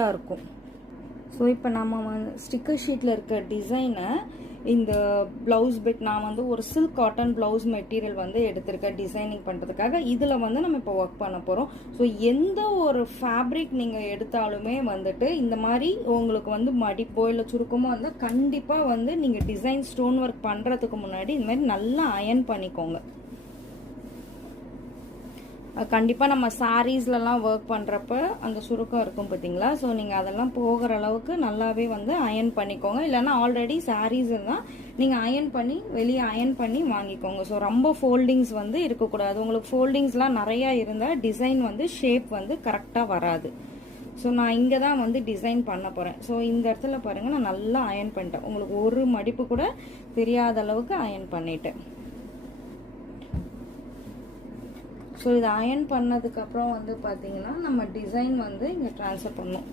இருக்கும். ஸோ இப்போ நம்ம ஸ்டிக்கர் ஷீட்டில் இருக்க டிசைனை இந்த ப்ளவுஸ் பிட் நான் வந்து ஒரு சில்க் காட்டன் ப்ளவுஸ் மெட்டீரியல் வந்து எடுத்திருக்கேன் டிசைனிங் பண்ணுறதுக்காக. இதில் வந்து நம்ம இப்போ ஒர்க் பண்ண போகிறோம். ஸோ எந்த ஒரு ஃபேப்ரிக் நீங்கள் எடுத்தாலுமே வந்துட்டு இந்த மாதிரி உங்களுக்கு வந்து மடிப்போ இல்லை சுருக்கமோ வந்து கண்டிப்பாக வந்து நீங்கள் டிசைன் ஸ்டோன் ஒர்க் பண்ணுறதுக்கு முன்னாடி இந்த மாதிரி நல்லா அயன் பண்ணிக்கோங்க. கண்டிப்பாக நம்ம சாரீஸ்லலாம் ஒர்க் பண்ணுறப்ப அந்த சுருக்கம் இருக்கும் பார்த்தீங்களா. ஸோ நீங்கள் அதெல்லாம் போகிற அளவுக்கு நல்லாவே வந்து அயன் பண்ணிக்கோங்க. இல்லைன்னா ஆல்ரெடி சாரீஸ் இருந்தால் நீங்கள் அயன் பண்ணி வெளியே அயன் பண்ணி வாங்கிக்கோங்க. ஸோ ரொம்ப ஃபோல்டிங்ஸ் வந்து இருக்கக்கூடாது. உங்களுக்கு ஃபோல்டிங்ஸ்லாம் நிறையா இருந்தால் டிசைன் வந்து ஷேப் வந்து கரெக்டாக வராது. ஸோ நான் இங்கே தான் வந்து டிசைன் பண்ண போகிறேன். ஸோ இந்த இடத்துல பாருங்கள், நான் நல்லா அயன் பண்ணிட்டேன். உங்களுக்கு ஒரு மடிப்பு கூட தெரியாத அளவுக்கு அயன் பண்ணிட்டேன். ஸோ இதை அயன் பண்ணதுக்கப்புறம் வந்து பார்த்தீங்கன்னா நம்ம டிசைன் வந்து இங்கே ட்ரான்ஸ்ஃபர் பண்ணணும்.